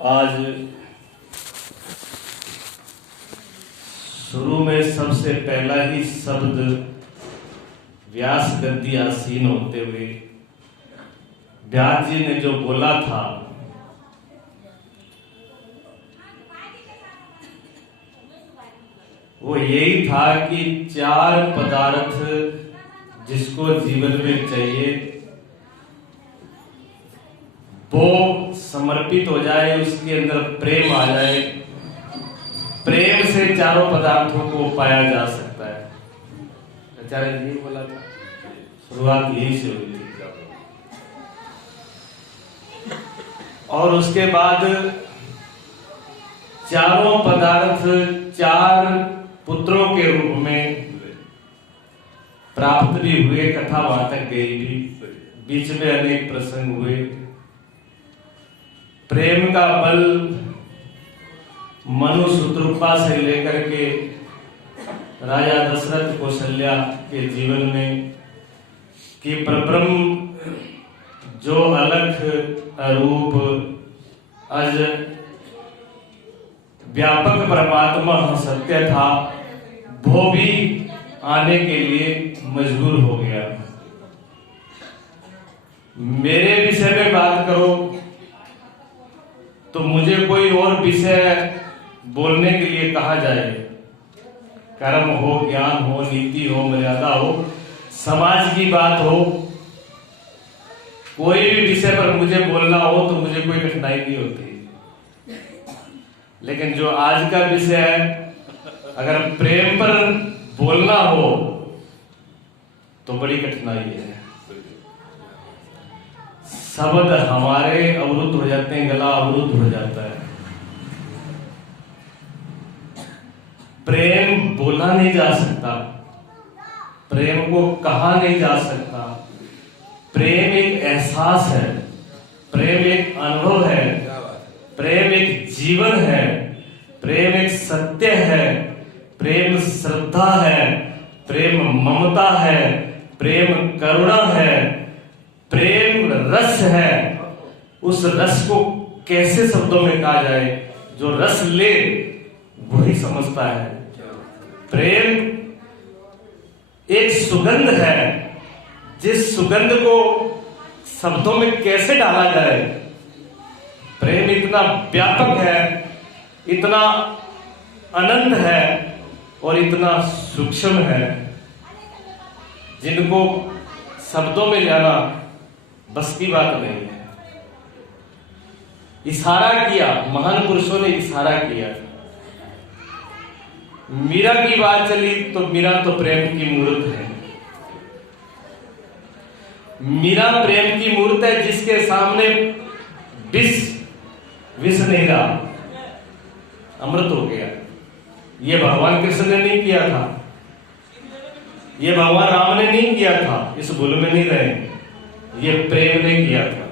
आज शुरू में सबसे पहला ही शब्द व्यास गद्दी आसीन होते हुए व्यास जी ने जो बोला था वो यही था कि चार पदार्थ जिसको जीवन में चाहिए वो समर्पित हो जाए, उसके अंदर प्रेम आ जाए। प्रेम से चारों पदार्थों को पाया जा सकता है। आचार्य जी बोला था, शुरुआत यही से हुई थी। और उसके बाद चारों पदार्थ चार पुत्रों के रूप में प्राप्त भी हुए, कथा वहां तक गई भी, बीच में अनेक प्रसंग हुए। प्रेम का बल मनु शत्रुपा से लेकर के राजा दशरथ कौशल्या के जीवन में कि परब्रह्म जो अलख अरूप अज व्यापक परमात्मा सत्य था, वो भी आने के लिए मजबूर हो गया। मेरे विषय में बात करो तो मुझे कोई और विषय बोलने के लिए कहा जाए, कर्म हो, ज्ञान हो, नीति हो, मर्यादा हो, समाज की बात हो, कोई भी विषय पर मुझे बोलना हो तो मुझे कोई कठिनाई नहीं होती। लेकिन जो आज का विषय है, अगर प्रेम पर बोलना हो तो बड़ी कठिनाई है। शब्द हमारे अवरुद्ध हो जाते हैं, गला अवरुद्ध हो जाता है। प्रेम बोला नहीं जा सकता, प्रेम को कहा नहीं जा सकता। प्रेम एक एहसास है, प्रेम एक अनुभव है, प्रेम एक जीवन है, प्रेम एक सत्य है, प्रेम श्रद्धा है, प्रेम ममता है, प्रेम करुणा है, प्रेम रस है। उस रस को कैसे शब्दों में कहा जाए, जो रस ले वही समझता है। प्रेम एक सुगंध है, जिस सुगंध को शब्दों में कैसे डाला जाए। प्रेम इतना व्यापक है, इतना अनंत है और इतना सूक्ष्म है, जिनको शब्दों में जाना बस की बात नहीं है। इशारा किया, महान पुरुषों ने इशारा किया। मीरा की बात चली तो मीरा तो प्रेम की मूर्त है। मीरा प्रेम की मूर्त है, जिसके सामने विष नहीं रहा, अमृत हो गया। ये भगवान कृष्ण ने नहीं किया था, ये भगवान राम ने नहीं किया था, इस भूल में नहीं रहे, ये प्रेम ने किया था।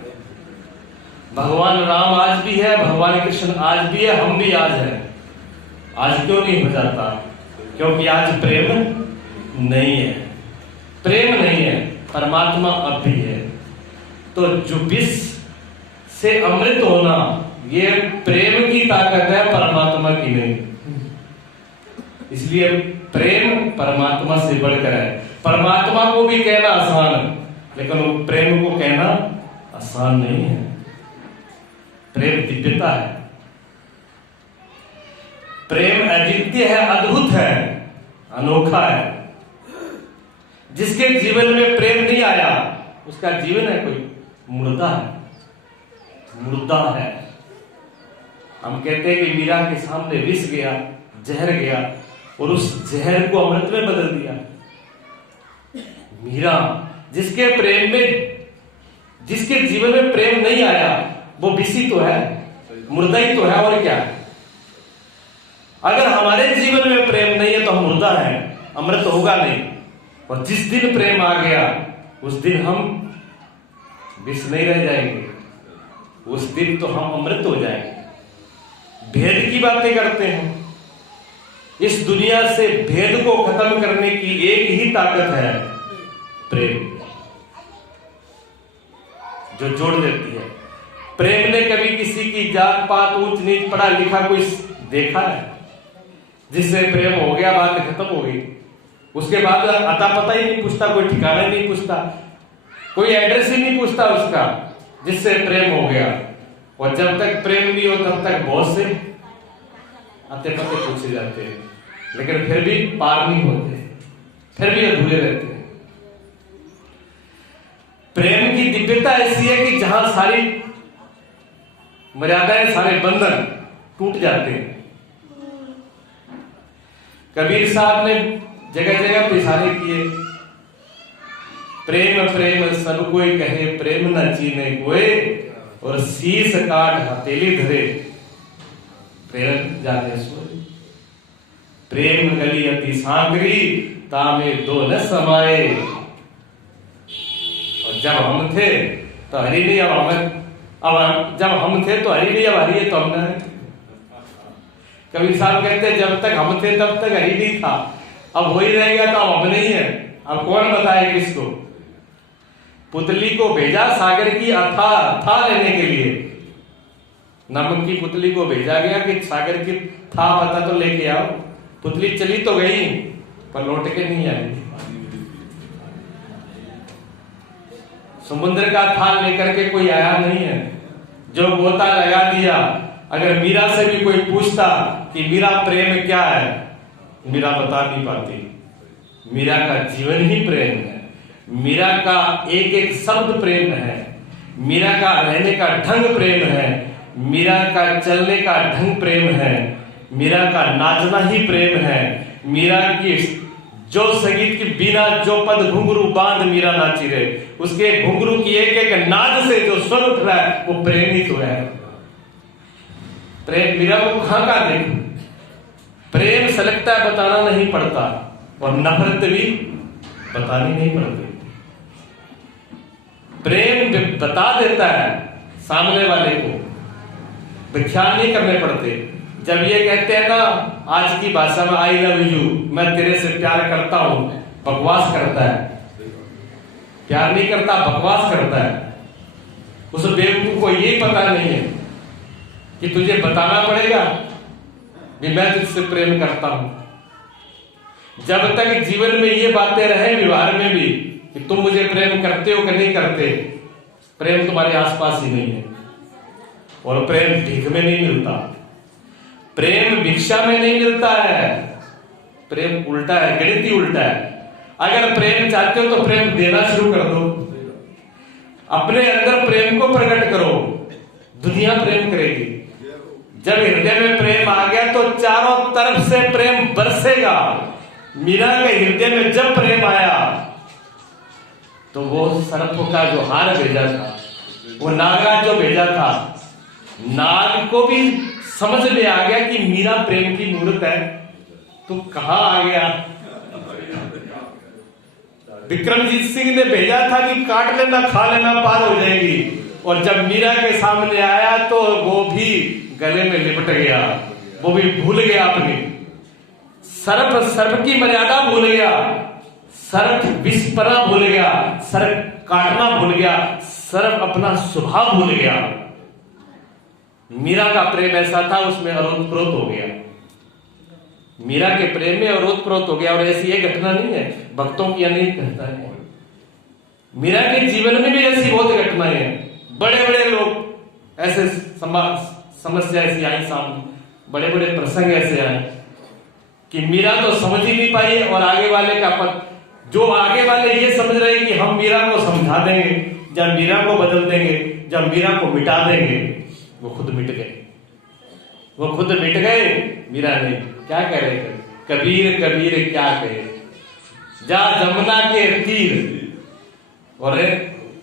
भगवान राम आज भी है, भगवान कृष्ण आज भी है, हम भी आज हैं। आज क्यों नहीं हो जाता? क्योंकि आज प्रेम नहीं है, प्रेम नहीं है, परमात्मा अब भी है। तो जो विष से अमृत होना, ये प्रेम की ताकत है, परमात्मा की नहीं। इसलिए प्रेम परमात्मा से बढ़कर है। परमात्मा को भी कहना आसान, लेकिन वो प्रेम को कहना आसान नहीं है। प्रेम दिव्यता है, प्रेम अद्वितीय है, अद्भुत है, अनोखा है। जिसके जीवन में प्रेम नहीं आया, उसका जीवन है कोई मुर्दा है, मुर्दा है। हम कहते हैं कि मीरा के सामने विष गया, जहर गया और उस जहर को अमृत में बदल दिया। मीरा जिसके प्रेम में, जिसके जीवन में प्रेम नहीं आया, वो विषी तो है, मुर्दा ही तो है, और क्या है? अगर हमारे जीवन में प्रेम नहीं है तो हम मुर्दा है, अमृत होगा नहीं। और जिस दिन प्रेम आ गया, उस दिन हम विष नहीं रह जाएंगे, उस दिन तो हम अमृत हो जाएंगे। भेद की बातें करते हैं, इस दुनिया से भेद को खत्म करने की एक ही ताकत है, प्रेम, जो जोड़ देती है। प्रेम ने कभी किसी की जात पात ऊंच नीच पढ़ा लिखा कोई देखा है? जिससे प्रेम हो गया बात खत्म हो गई, उसके बाद अता पता ही नहीं पूछता, कोई ठिकाना नहीं पूछता, कोई एड्रेस ही नहीं पूछता उसका, जिससे प्रेम हो गया। और जब तक प्रेम नहीं हो तब तक बहुत से आते पते पूछे जाते हैं, लेकिन फिर भी पार नहीं होते, फिर भी अधूरे रहते हैं। प्रेम की दिव्यता ऐसी है कि जहां सारी मर्यादाएं, सारे बंधन टूट जाते हैं। कबीर साहब ने जगह जगह पे इशारे किए, प्रेम प्रेम सब कोई कहे, प्रेम न चीने कोई, और शीश काट हथेली धरे, प्रेम जाने सोए। प्रेम गली अति सांकरी, तामे दो न समाये। और जब हम थे तो हरी नहीं, अब जब हम थे तो हरी नहीं, अब हरी है तो हम न। कबीर साहब कहते जब तक हम थे तब तक हरी नहीं था, अब वही रहेगा तो अब हम नहीं है, अब कौन बताए किसको। पुतली को भेजा सागर की अथा लेने के लिए, नमक की पुतली को भेजा गया कि सागर की था पता तो लेके आओ। पुतली चली तो गई पर लौट के नहीं आई। समुद्र का थाल लेकर के कोई आया नहीं है, जो गोता लगा दिया। अगर मीरा से भी कोई पूछता कि मीरा प्रेम क्या है, मीरा बता नहीं पाती। मीरा का जीवन ही प्रेम है, मीरा का एक एक शब्द प्रेम है, मीरा का रहने का ढंग प्रेम है, मीरा का चलने का ढंग प्रेम है, मीरा का नाचना ही प्रेम है। मीरा की जो संगीत की बिना जो पद घुंघरू बांध मीरा नाची रहे, उसके घुंघरू की एक एक नाद से जो स्वर उठ रहा है वो प्रेम ही तो है। प्रेम मीरा को कहां का देखो, प्रेम से लगता है बताना नहीं पड़ता, और नफरत भी बतानी नहीं पड़ती। प्रेम बता देता है सामने वाले को, व्याख्यान नहीं करने पड़ते। जब ये कहते हैं ना आज की भाषा में आई लव यू, मैं तेरे से प्यार करता हूं, बकवास करता है, प्यार नहीं करता, बकवास करता है। उस बेवकूफ को ये पता नहीं है कि तुझे बताना पड़ेगा कि मैं तुझसे प्रेम करता हूं। जब तक जीवन में ये बातें रहे, व्यवहार में भी, कि तुम मुझे प्रेम करते हो कि नहीं करते, प्रेम तुम्हारे आसपास ही नहीं है। और प्रेम भीख में नहीं मिलता, प्रेम भिक्षा में नहीं मिलता है, प्रेम उल्टा है, गणित ही उल्टा है। अगर प्रेम चाहते हो तो प्रेम देना शुरू कर दो, अपने अंदर प्रेम को प्रकट करो, दुनिया प्रेम करेगी। जब हृदय में प्रेम आ गया तो चारों तरफ से प्रेम बरसेगा। मीरा के हृदय में जब प्रेम आया तो वो सर्प का जो हार भेजा था, वो नागराज जो भेजा था, नाग को भी समझ में आ गया कि मीरा प्रेम की मूर्त है। तो कहां आ गया? विक्रमजीत सिंह ने भेजा था कि काट लेना, खा लेना, पार हो जाएगी, और जब मीरा के सामने आया तो वो भी गले में लिपट गया, वो भी भूल गया अपनी सर्प की मर्यादा भूल गया, सर्प विस्परा भूल गया, सर्प काटना भूल गया, सर्प अपना स्वभाव भूल गया। मीरा का प्रेम ऐसा था, उसमें अरोध प्रोत हो गया। मीरा के प्रेम में अरोध प्रोत हो गया। और ऐसी एक घटना नहीं है, भक्तों की अनेक घटनाएं हैं। मीरा के जीवन में भी ऐसी बहुत घटनाएं हैं। बड़े बड़े लोग ऐसे समस्या ऐसी आई सामने, बड़े बड़े प्रसंग ऐसे आए कि मीरा तो समझ ही नहीं पाई, और आगे वाले का पद, जो आगे वाले ये समझ रहे कि हम मीरा को समझा देंगे, जब मीरा को बदल देंगे, जब मीरा को मिटा देंगे, वो खुद मिट गए। वो खुद मिट गए। मीरा ने क्या कह रहे थे, कबीर कबीर क्या कहे, जा जमुना के तीर, और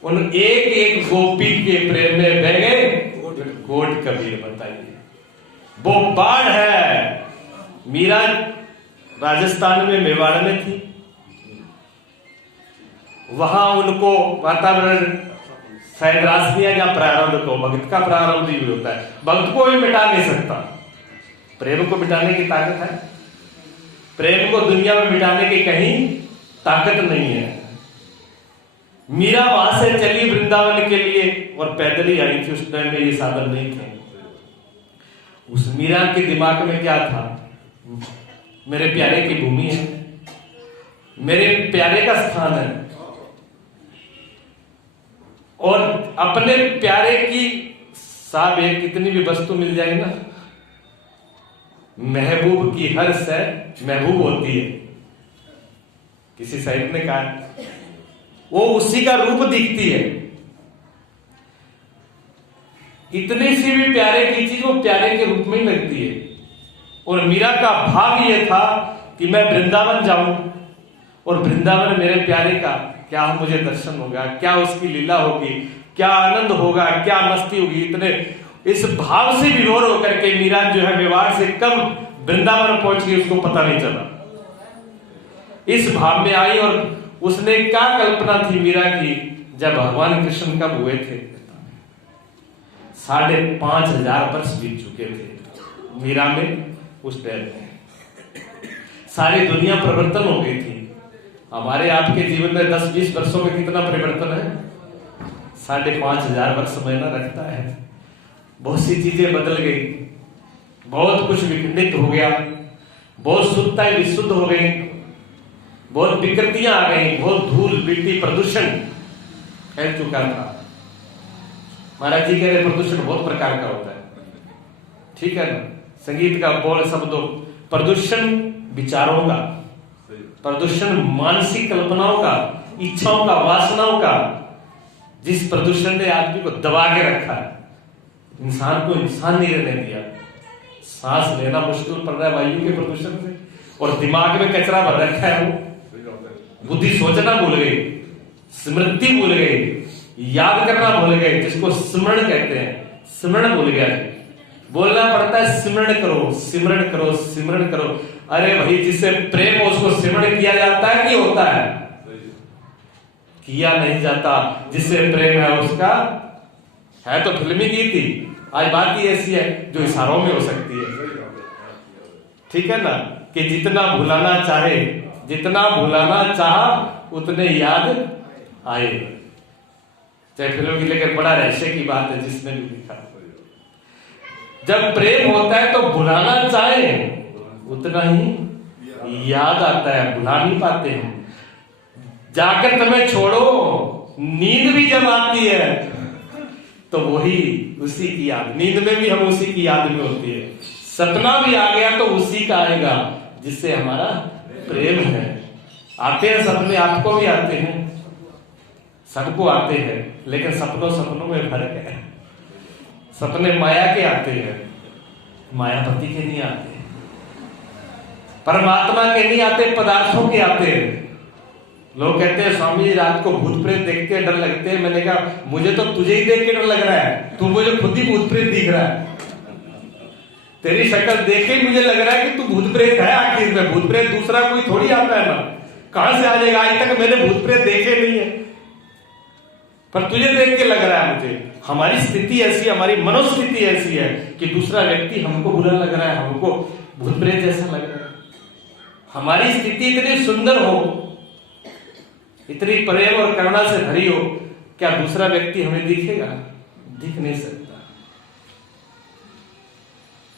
उन एक एक गोपी के प्रेम में बह गए गोट कबीर। बताइए, वो बाढ़ है। मीरा राजस्थान में, मेवाड़ में थी, वहां उनको वातावरण शायद रासनिया या प्रारंभ को, भक्त का प्रारंभ भी होता है, भक्त को भी मिटा नहीं सकता। प्रेम को मिटाने की ताकत है, प्रेम को दुनिया में मिटाने की कहीं ताकत नहीं है। मीरा वहां से चली वृंदावन के लिए और पैदल ही आई थी। उस टाइम में ये साधन नहीं थे। उस मीरा के दिमाग में क्या था? मेरे प्यारे की भूमि है, मेरे प्यारे का स्थान है, और अपने प्यारे की साहब एक कितनी भी वस्तु मिल जाए ना, महबूब की हर शय महबूब होती है। किसी साहिब ने कहा वो उसी का रूप दिखती है। इतनी सी भी प्यारे की चीज वो प्यारे के रूप में ही लगती है। और मीरा का भाव ये था कि मैं वृंदावन जाऊं और वृंदावन मेरे प्यारे का क्या मुझे दर्शन होगा, क्या उसकी लीला होगी, क्या आनंद होगा, क्या मस्ती होगी। इतने इस भाव से विभोर होकर के मीरा जो है विवाह से कब वृंदावन पहुंच गई उसको पता नहीं चला। इस भाव में आई और उसने क्या कल्पना थी मीरा की, जब भगवान कृष्ण कब हुए थे? 5,500 वर्ष बीत चुके थे मीरा में। उस टाइम में सारी दुनिया परिवर्तन हो गई थी। हमारे आपके जीवन में 10-20 वर्षों में कितना परिवर्तन है? 5,500 वर्ष महीना रखता है। बहुत सी चीजें बदल गई, बहुत कुछ विखंडित हो गया, बहुत शुद्धताएं विशुद्ध हो गई, बहुत विकृतियां आ गई, बहुत धूल मिट्टी प्रदूषण फैल चुका था। महाराज जी कह रहे प्रदूषण बहुत प्रकार का होता है, ठीक है ना? संगीत का, बोल, शब्दों, प्रदूषण विचारों का, प्रदूषण मानसिक कल्पनाओं का, इच्छाओं का, वासनाओं का। जिस प्रदूषण ने आदमी को दबा के रखा है, इंसान को इंसान नहीं रहने दिया। सांस लेना मुश्किल पड़ रहा है वायु के प्रदूषण से, और दिमाग में कचरा भर रखा है। वो बुद्धि सोचना भूल गई, स्मृति भूल गई, याद करना भूल गए, जिसको स्मरण कहते हैं। स्मरण भूल गया। बोलना पड़ता है सिमरण करो, सिमरण करो, सिमरण करो। अरे भाई, जिससे प्रेम हो उसको सिमरण किया जाता है कि होता है? किया नहीं जाता। जिससे प्रेम है उसका है तो फिल्मी गीत ही। आज बात ही ऐसी है जो इशारों में हो सकती है, ठीक है ना? कि जितना भुलाना चाहे, जितना भुलाना चाह उतने याद आए। चाहे फिल्म की, लेकिन बड़ा रहस्य की बात है जिसने भी लिखा। जब प्रेम होता है तो भुलाना चाहे उतना ही याद आता है, भुला नहीं पाते हैं। जाकर तुम्हें छोड़ो, नींद भी जब आती है तो वही उसी की याद, नींद में भी हम उसी की याद में होती है। सपना भी आ गया तो उसी का आएगा जिससे हमारा प्रेम है। आते हैं सपने, आपको भी आते हैं, सबको आते हैं, लेकिन सपनों में फर्क है। सपने माया के आते हैं, मायापति के नहीं आते, परमात्मा के नहीं आते, पदार्थों के आते हैं। लोग कहते हैं स्वामी जी रात को भूत प्रेत देख के डर लगते हैं। मैंने कहा मुझे तो तुझे ही देख के डर लग रहा है, तू मुझे खुद ही भूत प्रेत दिख रहा है। तेरी शक्ल देख के मुझे लग रहा है कि तू भूत प्रेत है। आखिर में भूत प्रेत दूसरा कोई थोड़ी आता है ना, कहां से आ जाएगा? आज तक मैंने भूत प्रेत देखे नहीं है, पर तुझे देख के लग रहा है मुझे। हमारी स्थिति ऐसी, हमारी मनोस्थिति ऐसी है कि दूसरा व्यक्ति हमको बुरा लग रहा है, हमको भूत प्रेत जैसा लग रहा है। हमारी स्थिति इतनी सुंदर हो, इतनी प्रेम और करुणा से भरी हो, क्या दूसरा व्यक्ति हमें दिखेगा? दिख नहीं सकता।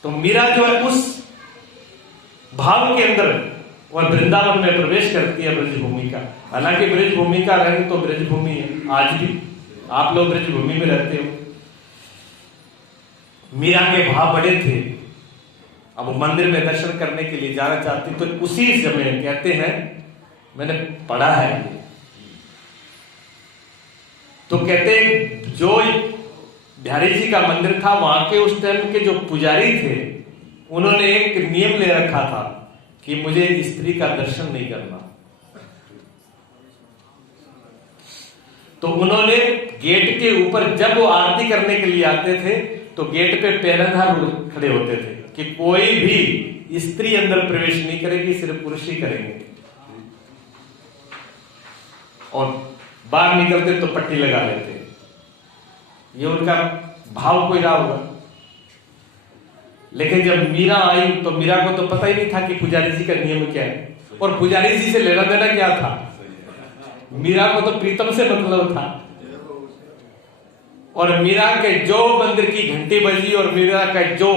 तो मीरा जो है उस भाव के अंदर और वृंदावन में प्रवेश करती है ब्रजभूमि का। हालांकि ब्रजभूमि का रंग तो ब्रजभूमि है, आज भी आप लोग ब्रजभूमि में रहते हो। मीरा के भाव बड़े थे। अब मंदिर में दर्शन करने के लिए जाना चाहती तो उसी समय कहते हैं, मैंने पढ़ा है, तो कहते हैं जो बिहारी जी का मंदिर था वहां के उस टाइम के जो पुजारी थे, उन्होंने एक नियम ले रखा था कि मुझे स्त्री का दर्शन नहीं करना। तो उन्होंने गेट के ऊपर जब वो आरती करने के लिए आते थे तो गेट पे पहरेदार खड़े होते थे कि कोई भी स्त्री अंदर प्रवेश नहीं करेगी, सिर्फ पुरुष ही करेंगे। और बाहर निकलते तो पट्टी लगा लेते। ये उनका भाव कोई रहा होगा। लेकिन जब मीरा आई तो मीरा को तो पता ही नहीं था कि पुजारी जी का नियम क्या है, और पुजारी जी से लेना देना क्या था। मीरा को तो प्रीतम से मतलब था। और मीरा के जो मंदिर की घंटी बजी और मीरा का जो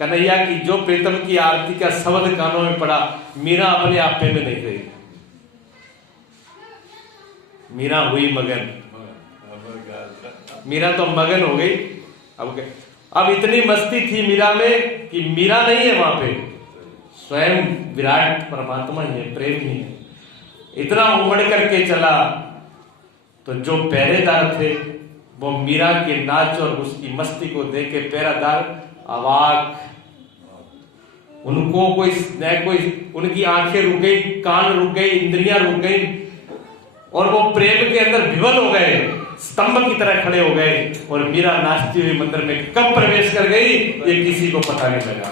कन्हैया की जो प्रीतम की आरती का शब्द कानों में पड़ा, मीरा अपने आप में नहीं रही। मीरा हुई मगन, मीरा तो मगन हो गई। अब इतनी मस्ती थी मीरा में कि मीरा नहीं है वहां पे, स्वयं विराट परमात्मा ही है, प्रेम ही है। इतना उमड़ करके चला तो जो पहरेदार थे वो मीरा के नाच और उसकी मस्ती को देख के पहरेदार अवाक। उनको कोई उनकी आंखें रुक गई, कान रुक गई, इंद्रियां रुक गई और वो प्रेम के अंदर विवल हो गए, स्तंभ की तरह खड़े हो गए। और मीरा नाचती हुई मंदिर में कब प्रवेश कर गई ये किसी को पता नहीं लगा।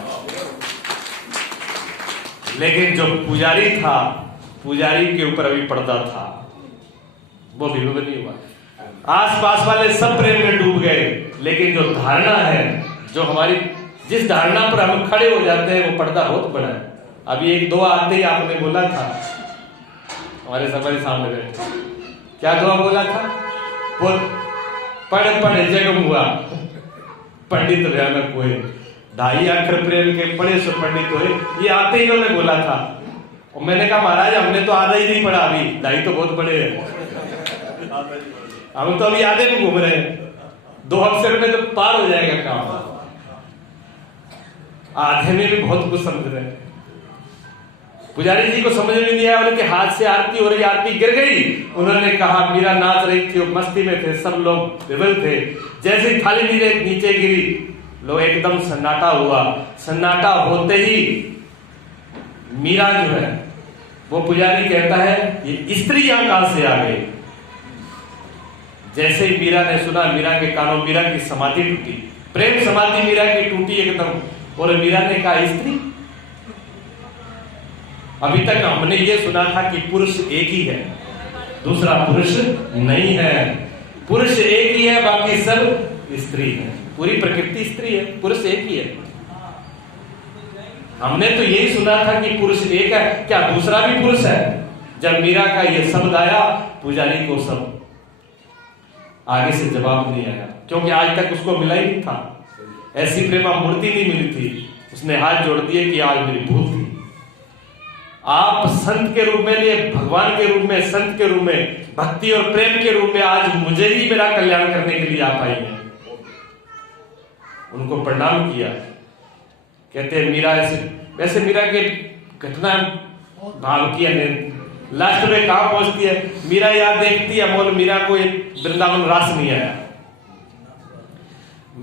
लेकिन जो पुजारी था, पुजारी के ऊपर अभी पर्दा था, वो विवल नहीं हुआ। आसपास वाले सब प्रेम में डूब गए। लेकिन जो धारणा है, जो हमारी जिस धारणा पर हम खड़े हो जाते हैं, वो पर्दा बहुत बड़ा है। अभी एक दो आते ही आपने बोला था, हमारे सामने बैठे, क्या दुआ बोला था? बोल, पढ़ जगम हुआ पंडित भयानक हुए, 2.5 अक्षर प्रेम के पढ़े सो पंडित हुए। ये आते ही इन्होंने बोला था। और मैंने कहा महाराज हमने तो आधा ही नहीं पढ़ा, अभी 2.5 तो बहुत बड़े हैं, हम तो अभी आधे में घूम रहे हैं, 2 अक्षर में तो पार हो जाएगा काम। आधे में भी बहुत कुछ समझ रहे हैं। पुजारी जी को समझ में नहीं आया, उनके हाथ से आरती हो रही, आरती गिर गई। उन्होंने कहा मीरा नाच रही थी, मस्ती में थे, सब लोग विवल थे। जैसे ही थाली नीचे गिरी, लो एकदम सन्नाटा हुआ। सन्नाटा होते ही मीरा जो है, वो पुजारी कहता है ये स्त्री यहां कहां से आ गई। जैसे ही मीरा ने सुना, मीरा के कानों मीरा की समाधि टूटी, प्रेम समाधि मीरा की टूटी एकदम। और मीरा ने कहा स्त्री? अभी तक हमने ये सुना था कि पुरुष एक ही है, दूसरा पुरुष नहीं है। पुरुष एक ही है, बाकी सब स्त्री है। पूरी प्रकृति स्त्री है, पुरुष एक ही है। हमने तो यही सुना था कि पुरुष एक है, क्या दूसरा भी पुरुष है? जब मीरा का ये शब्द आया, पुजारी को सब आगे से जवाब नहीं आया, क्योंकि आज तक उसको मिला ही नहीं था, ऐसी प्रेमा मूर्ति नहीं मिली थी। उसने हाथ जोड़ दिए कि आज मेरी भूल थी। आप संत के रूप में लिए, भगवान के रूप में, संत के रूप में, भक्ति और प्रेम के रूप में आज मुझे ही मेरा कल्याण करने के लिए आप आई हैं। उनको प्रणाम किया। कहते हैं मीरा वैसे मीरा के घटना भाव की लास्ट में कहां पहुंचती है? मीरा याद देखती है, बोल मीरा को वृंदावन रास नहीं आया।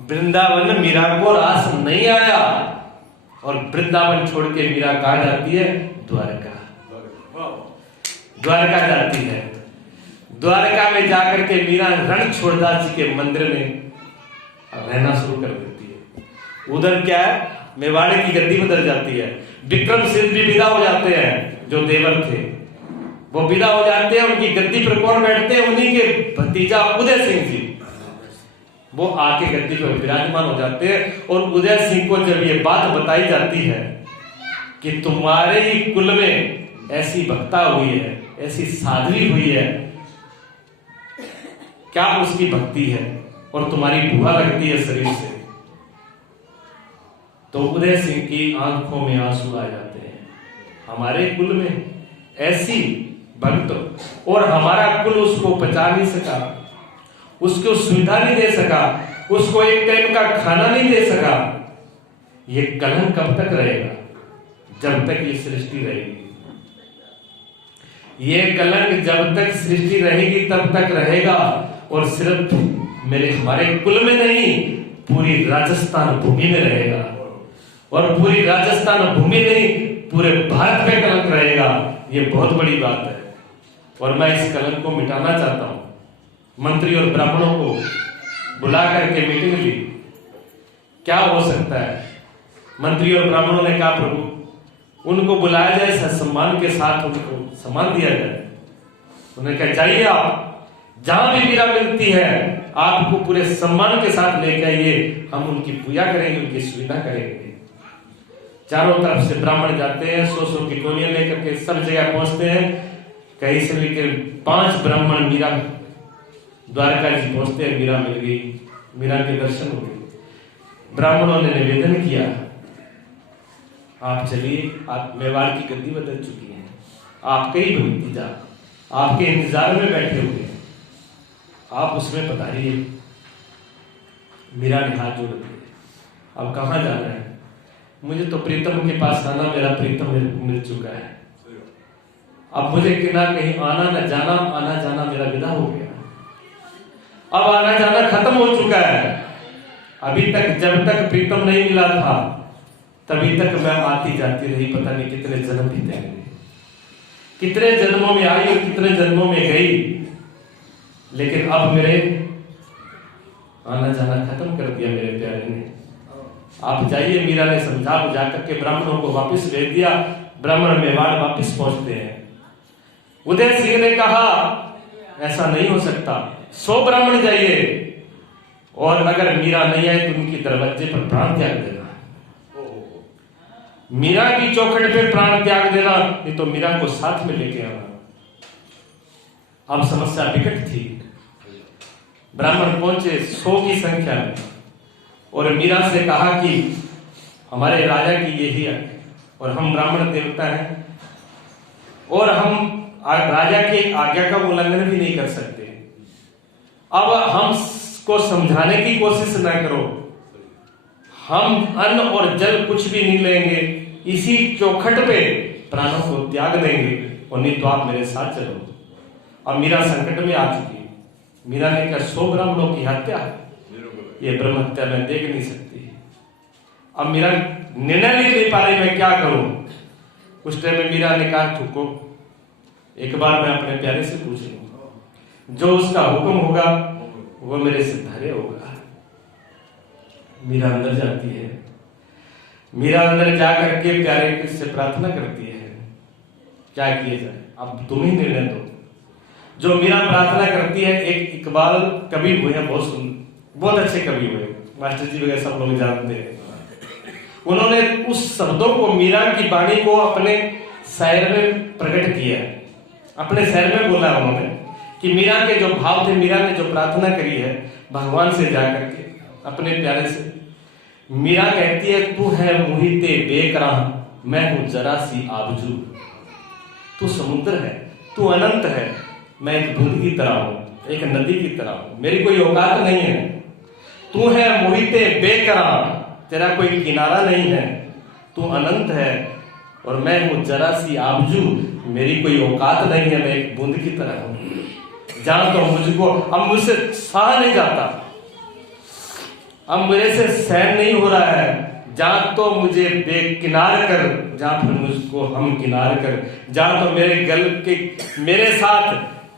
वृंदावन मीरा को रास नहीं आया और वृंदावन छोड़ के मीरा कहां जाती है? द्वारका। द्वारका जाती है। द्वारका में जाकर के मीरा रणछोड़दास जी के मंदिर में रहना शुरू कर देती है। उधर क्या है? मेवाड़े की गद्दी बदल जाती है। विक्रम सिंह भी विदा हो जाते हैं, जो देवर थे वो विदा हो जाते हैं। उनकी गद्दी पर कौन बैठते हैं? उन्हीं के भतीजा उदय सिंह जी, वो आके गद्दी पर विराजमान हो जाते हैं। और उदय सिंह को जब ये बात बताई जाती है कि तुम्हारे ही कुल में ऐसी भक्ता हुई है, ऐसी साध्वी हुई है, क्या उसकी भक्ति है और तुम्हारी बुआ लगती है शरीर से, तो उदय सिंह की आंखों में आंसू आ जाते हैं। हमारे कुल में ऐसी भक्त और हमारा कुल उसको पचा नहीं सका, उसको सुविधा नहीं दे सका, उसको एक टाइम का खाना नहीं दे सका। ये कलंक कब तक रहेगा? जब तक ये सृष्टि रहेगी। ये कलंक जब तक सृष्टि रहेगी तब तक रहेगा। और सिर्फ हमारे कुल में नहीं, पूरी राजस्थान भूमि में रहेगा। और पूरी राजस्थान भूमि नहीं, पूरे भारत में कलंक रहेगा। ये बहुत बड़ी बात है और मैं इस कलंक को मिटाना चाहता हूं। मंत्री और ब्राह्मणों को बुला करके मीटिंग ली, क्या हो सकता है? मंत्री और ब्राह्मणों ने कहा प्रभु उनको बुलाया जाए, सम्मान के साथ उनको सम्मान दिया जाए। उन्होंने कहा जाइए, आप जहां भी मीरा मिलती है आपको पूरे सम्मान के साथ लेके आइए, हम उनकी पूजा करेंगे, उनकी सुविधा करेंगे। चारों तरफ से ब्राह्मण जाते हैं, 100 की टोलियां लेकर के सब जगह पहुंचते हैं। कहीं से लेकर 5 ब्राह्मण मीरा द्वारका जी पहुंचते हैं, मीरा मिल गई, मीरा के दर्शन हो गए। ब्राह्मणों ने निवेदन किया, आप चलिए, आप मेवाड़ की गद्दी बदल चुकी है, आपके ही भतीजा आपके इंतजार में बैठे हुए हैं, आप उसमें पधारिए। मीरा ने हाथ जोड़ दिए, अब कहाँ जाना है? मुझे तो प्रीतम के पास आना, मेरा प्रीतम मेरे को मिल चुका है, अब मुझे किना कहीं आना न जाना, आना जाना मेरा विदा हो गया, अब आना जाना खत्म हो चुका है। अभी तक जब तक प्रीतम नहीं मिला था तभी तक मैं आती जाती रही, पता नहीं कितने जन्म बीते हुए, कितने जन्मों में आई और कितने जन्मों में गई, लेकिन अब मेरे आना जाना खत्म कर दिया मेरे प्यारे ने। आप जाइए। मीरा ने समझा बुझा करके ब्राह्मणों को वापस भेज दिया। ब्राह्मण मेवाड़ वापस पहुंचते हैं। उदय सिंह ने कहा ऐसा नहीं हो सकता, 100 ब्राह्मण जाइए और अगर मीरा नहीं आए तो उनकी दरवाजे पर प्राण त्याग देना, मीरा की चौखट पे प्राण त्याग देना, नहीं तो मीरा को साथ में लेके आना। अब समस्या विकट थी। ब्राह्मण पहुंचे 100 की संख्या में और मीरा से कहा कि हमारे राजा की यही है और हम ब्राह्मण देवता हैं और हम राजा की आज्ञा का उल्लंघन भी नहीं कर सकते, अब हम को समझाने की कोशिश न करो, हम अन्न और जल कुछ भी नहीं लेंगे, इसी चौखट पे प्राणों को त्याग देंगे और नहीं तो आप मेरे साथ चलो। अब मीरा संकट में आ चुकी। मीरा ने कहा 100 ब्राह्मणों की हत्या, ये ब्रह्म हत्या मैं देख नहीं सकती। अब मीरा निर्णय नहीं ले पा रही, मैं क्या करूं। उस टाइम में मीरा ने कहा ठुको, एक बार मैं अपने प्यारे से पूछ लूं, जो उसका हुक्म होगा वो मेरे से धार्य होगा। मीरा अंदर जाती है। मीरा अंदर जाकर के प्यारे से प्रार्थना करती है, क्या किया जाए, अब तुम ही निर्णय दो। जो मीरा प्रार्थना करती है, एक इकबाल कवि हुए हैं, बहुत अच्छे कवि हुए, मास्टर जी वगैरह सब लोग जानते हैं। उन्होंने उस शब्दों को, मीरा की वाणी को अपने शायर में प्रकट किया, अपने शायर में बोला उन्होंने कि मीरा के जो भाव थे, मीरा ने जो प्रार्थना करी है भगवान से जाकर के अपने प्यारे से। मीरा कहती है तू है मोहिते बेकराह, मैं हूं जरा सी आबजू। तू समुद्र है, तू अनंत है, मैं एक बूंद की तरह हूं, एक नदी की तरह हूं, मेरी कोई औकात नहीं है। तू है मोहिते बेकराह, तेरा कोई किनारा नहीं है। तू अनंत है और मैं हूं जरा सी आबजू, मेरी कोई औकात नहीं है, मैं एक बूंद की तरह हूं। जहां तो मुझको अब मुझसे सहा नहीं जाता, अब मेरे से सहन नहीं हो रहा है, जहां तो मुझे बेकिनार कर, जहां फिर मुझको हम किनार कर, जहां तो मेरे गल के मेरे साथ